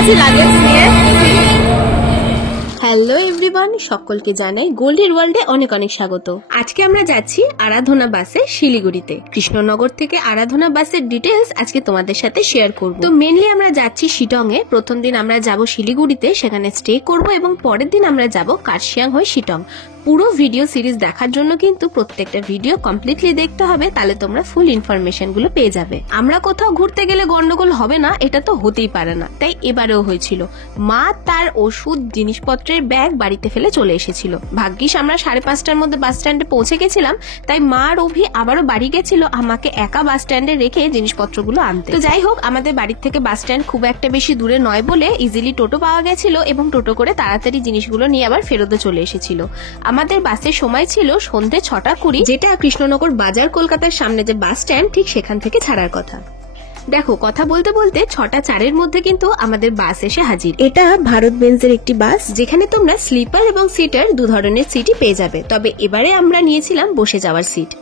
আছি লাগেজ নিয়ে। Hello everyone, সকলকে জানাই গোল্ডের ওয়ার্ল্ডে অনেক অনেক স্বাগত। আজকে আমরা যাচ্ছি আরাধনা বাসে শিলিগুড়িতে। কৃষ্ণনগর থেকে আরাধনা বাসের ডিটেলস আজকে তোমাদের সাথে শেয়ার করব। তো মেনলি আমরা যাচ্ছি শিটং এ। প্রথম দিন আমরা যাব শিলিগুড়িতে, সেখানে স্টে করব এবং পরের দিন আমরা যাব কার্শিয়াং হয়ে শিটং। পুরো ভিডিও সিরিজ দেখার জন্য কিন্তু প্রত্যেকটা ভিডিও কমপ্লিটলি দেখতে হবে, তাহলে তোমরা ফুল ইনফরমেশন গুলো পেয়ে যাবে। আমরা কোথাও ঘুরতে গেলে গন্ডগোল হবে না, এটা তো হতেই পারে না, তাই এবারেও হয়েছিল। মা তার ওষুধ জিনিসপত্রের ব্যাগ বাড়িতে ফেলে চলে এসেছিল। ভাগ্যিস আমরা 5:30টার মধ্যে বাস স্ট্যান্ডে পৌঁছে গেছিলাম, তাই মা আর অভি আবারও বাড়ি গেছিল আমাকে একা বাস স্ট্যান্ডে রেখে জিনিসপত্রগুলো আনতে। তো যাই হোক, আমাদের বাড়ির থেকে বাস স্ট্যান্ড খুব একটা বেশি দূরে নয় বলে ইজিলি টোটো পাওয়া গেছিল এবং টোটো করে তাড়াতাড়ি জিনিসগুলো নিয়ে আবার ফেরতও চলে এসেছিল। আমাদের বাসের সময় ছিল সন্ধ্যে 6:20, যেটা কৃষ্ণনগর বাজার কলকাতার সামনে যে বাস স্ট্যান্ড ঠিক সেখান থেকে ছাড়ার কথা। দেখো, কথা বলতে বলতে 6:04 মধ্যে কিন্তু আমাদের বাস এসে হাজির। এটা ভারত বেঞ্জের একটি বাস, যেখানে তোমরা স্লিপার এবং সিটার দু ধরনের সিটই পেয়ে যাবে। তবে এবারে আমরা নিয়েছিলাম বসে যাওয়ার সিট।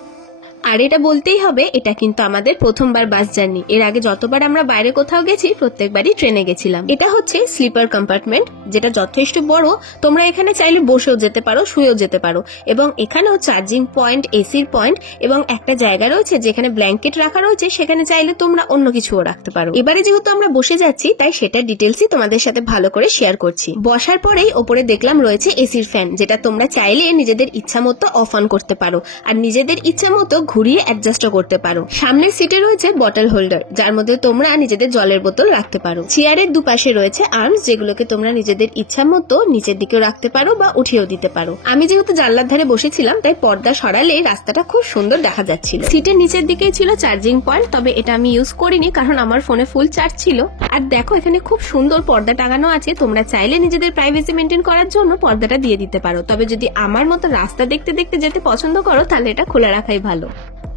আর এটা বলতেই হবে, এটা কিন্তু আমাদের প্রথমবার বাস জার্নি। এর আগে যতবার আমরা বাইরে কোথাও গেছি প্রত্যেকবারই ট্রেনে গেছিলাম। এটা হচ্ছে স্লিপার কম্পার্টমেন্ট, যেটা যথেষ্ট বড়। তোমরা এখানে চাইলে বসেও যেতে পারো, শুয়েও যেতে পারো, এবং এখানেও চার্জিং পয়েন্ট, এসির পয়েন্ট এবং একটা জায়গা রয়েছে যেখানে ব্ল্যাঙ্কেট রাখা রয়েছে, সেখানে চাইলে তোমরা অন্য কিছুও রাখতে পারো। এবারে যেহেতু আমরা বসে যাচ্ছি, তাই সেটার ডিটেলসই তোমাদের সাথে ভালো করে শেয়ার করছি। বসার পরেই ওপরে দেখলাম রয়েছে এসির ফ্যান, যেটা তোমরা চাইলে নিজেদের ইচ্ছা মতো অফ অন করতে পারো আর নিজেদের ইচ্ছা মতো ঘুরিয়ে অ্যাডজাস্টও করতে পারো। সামনের সিটে রয়েছে বটল হোল্ডার, যার মধ্যে তোমরা নিজেদের জলের বোতল রাখতে পারো। চেয়ারের দুপাশে রয়েছে আর্মস, যেগুলোকে তোমরা নিজেদের ইচ্ছা মতো নিচের দিকেও রাখতে পারো বা উঠিয়েও দিতে পারো। আমি যেহেতু জানলার ধারে বসেছিলাম, তাই পর্দা সরালে রাস্তাটা খুব সুন্দর দেখা যাচ্ছিল। সিটের নিচের দিকেই ছিল চার্জিং পয়েন্ট, তবে এটা আমি ইউজ করিনি কারণ আমার ফোনে ফুল চার্জ ছিল। আর দেখো, এখানে খুব সুন্দর পর্দা টাঙানো আছে। তোমরা চাইলে নিজেদের প্রাইভেসি মেনটেন করার জন্য পর্দাটা দিয়ে দিতে পারো, তবে যদি আমার মতো রাস্তা দেখতে দেখতে যেতে পছন্দ করো তাহলে এটা খোলা রাখাই ভালো।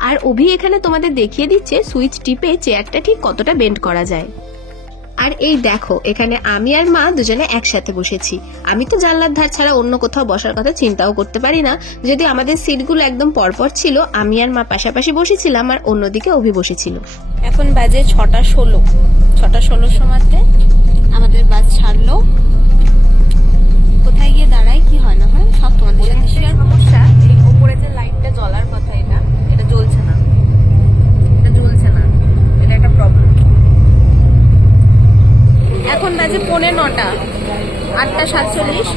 আর অভি এখানে তোমাদের দেখিয়ে দিচ্ছে সুইচ টিপে চেয়ারটা ঠিক কতটা বেন্ড করা যায়। আর এই দেখো, এখানে আমি আর মা দুজনে একসাথে বসেছি। আমি তো জানলার ধার ছাড়া অন্য কোথাও বসার কথা চিন্তাও করতে পারি না। যদি আমাদের সিটগুলো একদম পরপর ছিল, আমি আর মা পাশাপাশি বসেছিলাম আর অন্যদিকে অভি বসেছিল। এখন বাজে 6:16। 6:16 সময়তে আমাদের বাস ছাড়লো। কোথায় গিয়ে দাঁড়ায়, কি হয় না হয় সব তোমাদের সাথে শেয়ার করব। এই উপরে যে লাইটটা জ্বলার কথা, এটা জ্বলছে না, এটা একটা প্রবলেম। এখন বাজে 9:45, 8:47,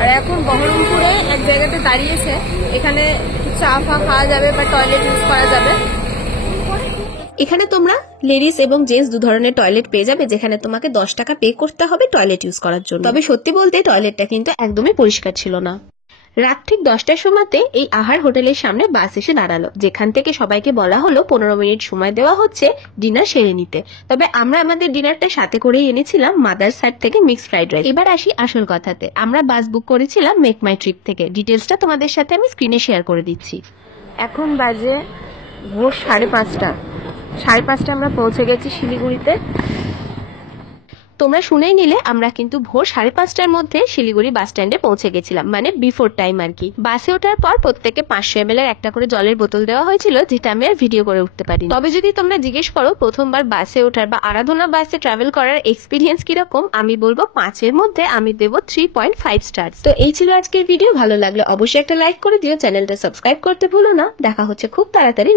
আর এখন বহরমপুরে এক জায়গাতে দাঁড়িয়েছে। এখানে চা ফা খাওয়া যাবে বা টয়লেট ইউজ করা যাবে। এখানে তোমরা লেডিস এবং জেন্টস দু ধরনের টয়লেট পেয়ে যাবে, যেখানে তোমাকে 10 টাকা পে করতে হবে টয়লেট ইউজ করার জন্য। তবে সত্যি বলতে টয়লেটটা কিন্তু একদমই পরিষ্কার ছিল না। রাত ঠিক 10টার সময়তে এই আহার হোটেলের সামনে বাস এসে দাঁড়ালো, যেখান থেকে সবাইকে বলা হলো 15 মিনিট সময় দেওয়া হচ্ছে ডিনার সেরে নিতে। তবে আমরা আমাদের ডিনারটা সাথে করেই এনেছিলাম মাদার সাইড থেকে মিক্সড ফ্রাইড রাইস। এবার আসি আসল কথাতে। আমরা বাস বুক করেছিলাম মেক মাই ট্রিপ থেকে। ডিটেলসটা তোমাদের সাথে আমি স্ক্রিনে শেয়ার করে দিচ্ছি। এখন বাজে ভোর 5:30। 5:30 আমরা পৌঁছে গেছি শিলিগুড়িতে। তোমরা শুনেই নিলে, আমরা কিন্তু ভোর 5:30টার মধ্যে শিলিগুড়ি বাস স্ট্যান্ডে পৌঁছে গেছিলাম, মানে বিফোর টাইম আর কি। বাসে ওঠার পর প্রত্যেকে 500 ml এর একটা করে জলের বোতল দেওয়া হয়েছিল, যেটা আমি আর ভিডিও করে উঠতে পারিনি। তবে যদি তোমরা জিজ্ঞেস করো প্রথমবার বাসে ওঠার বা আরাধনা বাসে ট্রাভেল করার এক্সপিরিয়েন্স কিরকম, আমি বলবো 5-এর মধ্যে আমি দেবো 3.5 স্টার। তো এই ছিল আজকের ভিডিও। ভালো লাগলে অবশ্যই একটা লাইক করে দিও, চ্যানেলটা সাবস্ক্রাইব করতে ভুলো না। দেখা হচ্ছে খুব তাড়াতাড়ি।